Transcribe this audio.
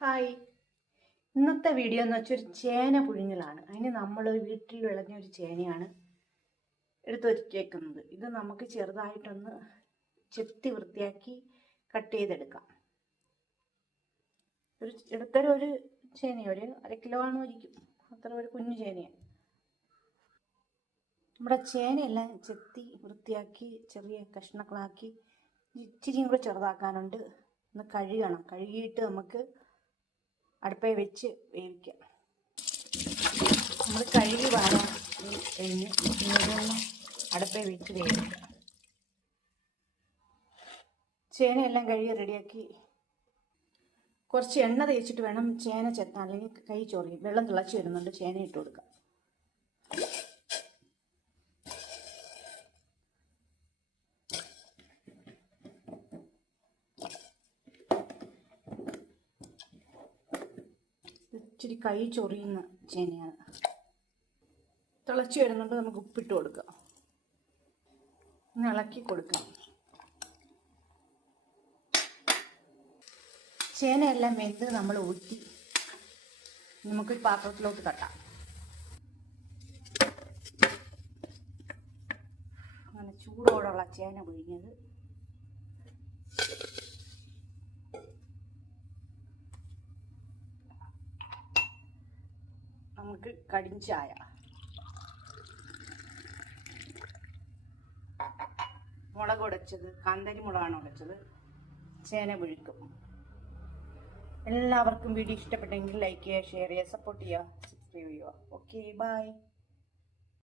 Hi. ഇന്നത്തെ video എന്ന് വെച്ചാൽ ഒരു ചേന പുഴുങ്ങലാണ്. അതിന് നമ്മൾ വീട്ടിൽ വിളഞ്ഞ ഒരു ചേനയാണ് എടുത്ത് വെച്ചേക്കുന്നത് ഇത് നമുക്ക് ചെറുതായിട്ടൊന്ന് ചെത്തി വൃത്തിയാക്കി കട്ട് ചെയ്തെടുക്കാം. ഒരു എടുത്തൊരു ഒരു ചേന ഒരു അര കിലോ ആണുമായിരിക്കും അത്ര ഒരു കുഞ്ഞു ചേനയാണ്. നമ്മുടെ ചേനയെല്ലാം ചെത്തി വൃത്തിയാക്കി ചെറിയ കഷ്ണങ്ങളാക്കി ഇച്ചിരിയും കൂടെ ചെറുതാക്കാനുണ്ട്. ഒന്ന് കഴുകണം. കഴുകിയിട്ട് നമുക്ക് അടുപ്പേ വെച്ച് വേവിക്കാം. നമ്മൾ കഴുകി വാരാൻ കഴിഞ്ഞ് ഇതൊന്ന് അടുപ്പേ വെച്ച് വേവിക്കാം. ചേനയെല്ലാം കഴുകി റെഡിയാക്കി കുറച്ച് എണ്ണ തേച്ചിട്ട് വേണം ചേന ചെത്താൻ അല്ലെങ്കിൽ കൈ ചൊറിയും വെള്ളം തിളച്ച് വരുന്നുണ്ട് ചേന ഇട്ട് കൊടുക്കാം. ഇച്ചിരി കൈ ചൊറിയുന്ന ചേനയാണ്. തിളച്ച് വരുന്നുണ്ട് നമുക്ക് ഉപ്പിട്ട് കൊടുക്കാം. ഇളക്കി കൊടുക്കാം. ചേനയെല്ലാം വെന്ത് നമ്മൾ ഊറ്റി നമുക്ക് പാത്രത്തിലോട്ട് തട്ടാം. ചൂടോടുള്ള ചേന പുഴിഞ്ഞത് നമുക്ക് കടിഞ്ചായ മുളക് ഉടച്ചത് കാന്തരി മുളകാണ് ഉടച്ചത്. ചേന പുഴുക്കും. എല്ലാവർക്കും വീഡിയോ ഇഷ്ടപ്പെട്ടെങ്കിൽ ലൈക്ക് ചെയ്യുക ഷെയർ ചെയ്യുക സപ്പോർട്ട് ചെയ്യുക സബ്സ്ക്രൈബ് ചെയ്യുക. Okay bye